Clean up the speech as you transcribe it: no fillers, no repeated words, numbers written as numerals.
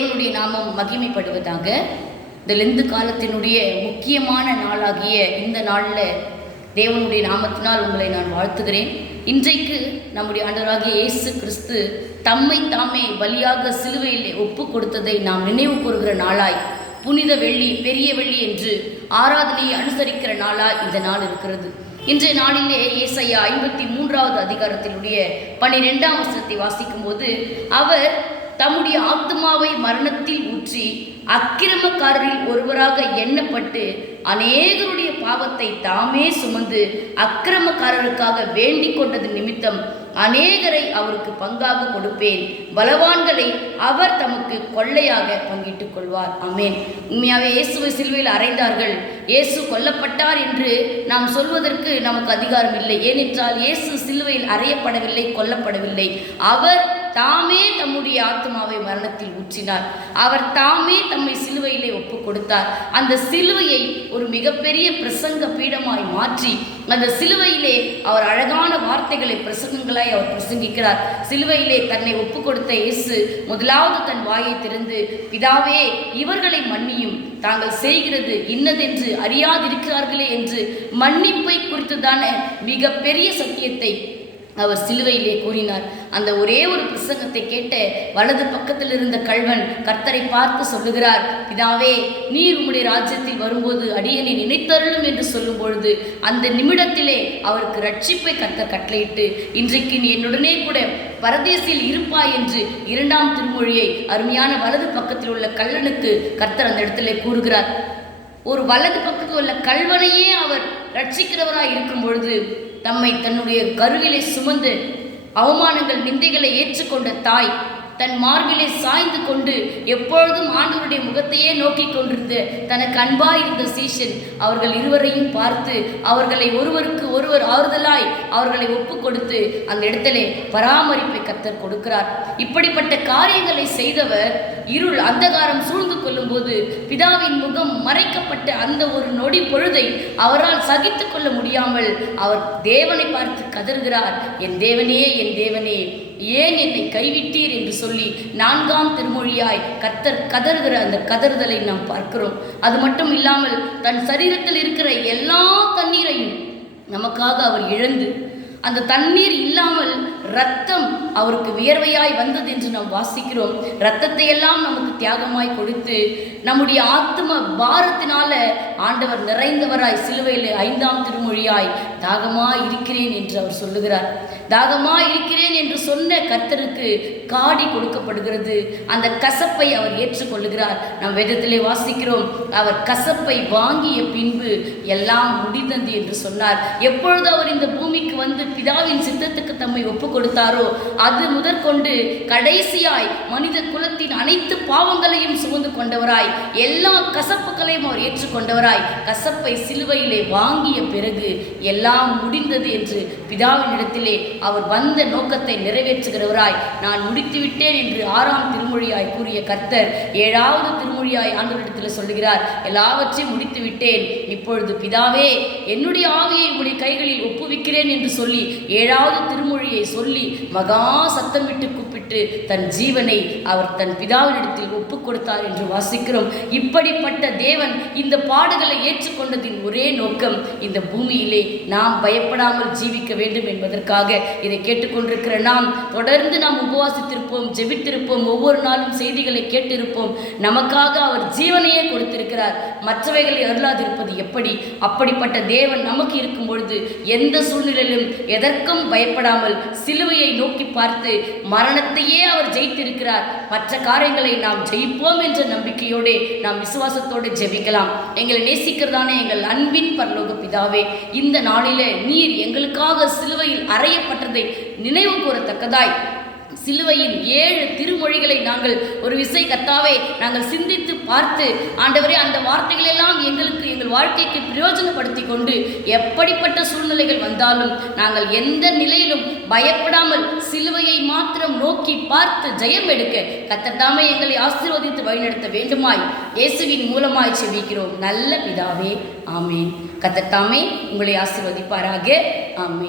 தேவனுடைய நாமம் மகிமைப்படுவதாக. இந்த லெந்து காலத்தினுடைய முக்கியமான நாளாகிய இந்த நாளில் தேவனுடைய நாமத்தினால் உங்களை நான் வாழ்த்துகிறேன். இன்றைக்கு நம்முடைய ஆண்டவராகிய இயேசு கிறிஸ்து தம்மை தாமே பலியாக சிலுவையில் ஒப்பு கொடுத்ததை நாம் நினைவு கூறுகிற நாளாய், புனித வெள்ளி, பெரிய வெள்ளி என்று ஆராதனையை அனுசரிக்கிற நாளாய் இந்த நாள் இருக்கிறது. இன்றைய நாளிலே ஏசாயா 53வது அதிகாரத்தினுடைய 12ஆம் வசனத்தை வாசிக்கும் போது, அவர் தம்முடைய ஆத்துமாவை மரணத்தில் ஊற்றி அக்கிரமக்காரரில் ஒருவராக எண்ணப்பட்டு அநேகருடைய பாவத்தை தாமே சுமந்து அக்கிரமக்காரருக்காக வேண்டிக் கொண்டது நிமித்தம் அநேகரை அவருக்கு பங்காக கொடுப்பேன், பலவான்களை அவர் தமக்கு கொள்ளையாக பங்கிட்டுக் கொள்வார். ஆமேன். உண்மையாகவே இயேசுவை சிலுவையில் அறைந்தார்கள், இயேசு கொல்லப்பட்டார் என்று நாம் சொல்வதற்கு நமக்கு அதிகாரம் இல்லை. ஏனென்றால் இயேசு சிலுவையில் அறையப்படவில்லை, கொல்லப்படவில்லை. அவர் தாமே தம்முடைய ஆத்மாவை மரணத்தில் ஊற்றினார். அவர் தாமே தம்மை சிலுவையிலே ஒப்பு கொடுத்தார். அந்த சிலுவையை ஒரு மிகப்பெரிய பிரசங்க பீடமாய் மாற்றி அந்த சிலுவையிலே அவர் அழகான வார்த்தைகளை பிரசங்கங்களாய் அவர் பிரசங்கிக்கிறார். சிலுவையிலே தன்னை ஒப்பு கொடுத்த இயேசு முதலாவது தன் வாயை திறந்து, பிதாவே இவர்களை மன்னியும், தாங்கள் செய்கிறது இன்னதென்று அறியாதிருக்கிறார்களே என்று மன்னிப்பை குறித்துதான மிக பெரிய சத்தியத்தை அவர் சிலுவையிலே கூறினார். அந்த ஒரே ஒரு பிரசங்கத்தை கேட்ட வலது பக்கத்தில் இருந்த கள்வன் கர்த்தரை பார்த்து சொல்லுகிறார், பிதாவே நீர் உம்முடைய ராஜ்யத்தில் வரும்போது அடியனை நினைத்தருளும் என்று சொல்லும் பொழுது அந்த நிமிடத்திலே அவருக்கு ரட்சிப்பை கர்த்தர் கட்டளையிட்டு, இன்றைக்கு நீ என்னுடனே கூட பரதேசில் இருப்பாய் என்று 2ஆம் திருமொழியை அருமையான வலது பக்கத்தில் உள்ள கள்ளனுக்கு கர்த்தர் அந்த இடத்திலே கூறுகிறார். ஒரு வலது பக்கத்தில் உள்ள கள்வனையே அவர் ரட்சிக்கிறவராய் இருக்கும் பொழுது, தம்மை தன்னுடைய கருவிலை சுமந்து அவமானங்கள், நிந்தைகளை ஏற்றுக்கொண்ட தாய் தன் மார்பிலே சாய்ந்து கொண்டு எப்பொழுதும் ஆண்டவருடைய முகத்தையே நோக்கி கொண்டிருந்த தனக்கு அன்பாயிருந்த சீஷன் அவர்கள் இருவரையும் பார்த்து அவர்களை ஒருவருக்கு ஒருவர் ஆறுதலாய் அவர்களை ஒப்பு கொடுத்து அந்த இடத்திலே பராமரிப்பை கர்த்தர் கொடுக்கிறார். இப்படிப்பட்ட காரியங்களை செய்தவர் இருள் அந்தகாரம் சூழ்ந்து கொள்ளும் போது பிதாவின் முகம் மறைக்கப்பட்ட அந்த ஒரு நொடி பொழுதை அவரால் சகித்து கொள்ள முடியாமல் அவர் தேவனை பார்த்து கதறுகிறார், என் தேவனே, என் தேவனே, ஏன் என்னை கைவிட்டீர் என்று சொல்லி 4ஆம் திருமொழியாய் கர்த்தர் கதறுகிற அந்த கதறுதலை நாம் பார்க்கிறோம். அது மட்டும் இல்லாமல் தன் சரீரத்தில் இருக்கிற எல்லா தண்ணீரையும் நமக்காக அவர் இழந்து, அந்த தண்ணீர் இல்லாமல் இரத்தம் அவருக்கு வியர்வையாய் வந்தது என்று நாம் வாசிக்கிறோம். இரத்தத்தை எல்லாம் நமக்கு தியாகமாய் கொடுத்து நம்முடைய ஆத்தும பாரத்தினால ஆண்டவர் நிறைந்தவராய் சிலுவையில் 5ஆம் திருமொழியாய் தாகமாய் இருக்கிறேன் என்று அவர் சொல்லுகிறார். தாகமாய் இருக்கிறேன் என்று சொன்ன கர்த்தருக்கு காடி கொடுக்கப்படுகிறது. அந்த கசப்பை அவர் ஏற்றுக்கொள்ளுகிறார். நாம் வேதத்திலே வாசிக்கிறோம், அவர் கசப்பை வாங்கிய பின்பு எல்லாம் முடிந்தது என்று சொன்னார். எப்பொழுது அவர் இந்த பூமிக்கு வந்து பிதாவின் சித்தத்துக்கு தம்மை ஒப்பு கொடுத்தாரோ அது முதற்கொண்டு கடைசியாய் மனித குலத்தின் அனைத்து பாவங்களையும் சுமந்து கொண்டவராய், எல்லா கசப்புகளையும் அவர் ஏற்றுக்கொண்டவராய், கசப்பை சிலுவையிலே வாங்கிய பிறகு எல்லாம் முடிந்தது என்று பிதாவின் இடத்திலே அவர் வந்த நோக்கத்தை நிறைவேற்றுகிறவராய், நான் முடித்துவிட்டேன் என்று 6ஆம் திருமொழியாய் கூறிய கர்த்தர் 7வது திருமொழியாய் ஆண்டவரிடத்தில் சொல்லுகிறார், எல்லாவற்றையும் முடித்து விட்டேன், இப்பொழுது பிதாவே என்னுடைய ஆவியை உடைய கைகளில் ஒப்புவிக்கிறேன் என்று சொல்லி 7வது திருமொழியை சொல்லி மகா சத்தமிட்டு கூப்பிட்டு தன் ஜீவனை அவர் தன் பிதாவினிடத்தில் ஒப்பு கொடுத்தார் என்று வாசிக்கிறோம். இப்படிப்பட்ட தேவன் இந்த பாடுகளை ஏற்றுக்கொண்டதின் ஒரே நோக்கம், இந்த பூமியிலே நாம் பயப்படாமல் ஜீவிக்க வேண்டும் என்பதற்காக. இதை கேட்டுக்கொண்டிருக்கிற நாம் தொடர்ந்து நாம் உபவாசித்திருப்போம், ஜெபித்திருப்போம், ஒவ்வொரு நாளும் செய்திகளை கேட்டிருப்போம். நமக்காக அவர் ஜீவனையே கொடுத்திருக்கிறார். மற்றவைகளை அருளாதிருப்பது எப்படி? அப்படிப்பட்ட தேவன் நமக்கு இருக்கும் பொழுது எந்த சூழ்நிலையிலும் எதற்கும் பயப்படாமல் சிலுவையை நோக்கி பார்த்து மரணத்தையே அவர் ஜெயித்திருக்கிறார். மற்ற காரியங்களை நாம் ஜெயிப்போம் என்ற நம்பிக்கையோடு நாம் விசுவாசத்தோடு ஜெபிக்கலாம். எங்களை நேசிக்கிறதான எங்கள் அன்பின் பரலோக பிதாவே, இந்த நாளிலே நீர் எங்களுக்காக சிலுவையில் அறையப்பட்டதை நினைவு கூறத்தக்கதாய் சிலுவையின் 7 திருமொழிகளை நாங்கள் ஒரு விசை கர்த்தாவே நாங்கள் சிந்தித்து பார்த்து, ஆண்டவரே அந்த வார்த்தைகள் எல்லாம் எங்களுக்கு எங்கள் வாழ்க்கைக்கு பிரயோஜனப்படுத்தி கொண்டு எப்படிப்பட்ட சூழ்நிலைகள் வந்தாலும் நாங்கள் எந்த நிலையிலும் பயப்படாமல் சிலுவையை மாத்திரம் நோக்கி பார்த்து ஜெயம் எடுக்க கர்த்தர் தாமே எங்களை ஆசீர்வதித்து வழிநடத்த வேண்டுமாய் இயேசுவின் மூலமாய் செபிக்கிறோம் நல்ல பிதாவே. ஆமேன். கர்த்தர் தாமே உங்களை ஆசீர்வதிப்பாராக. ஆமேன்.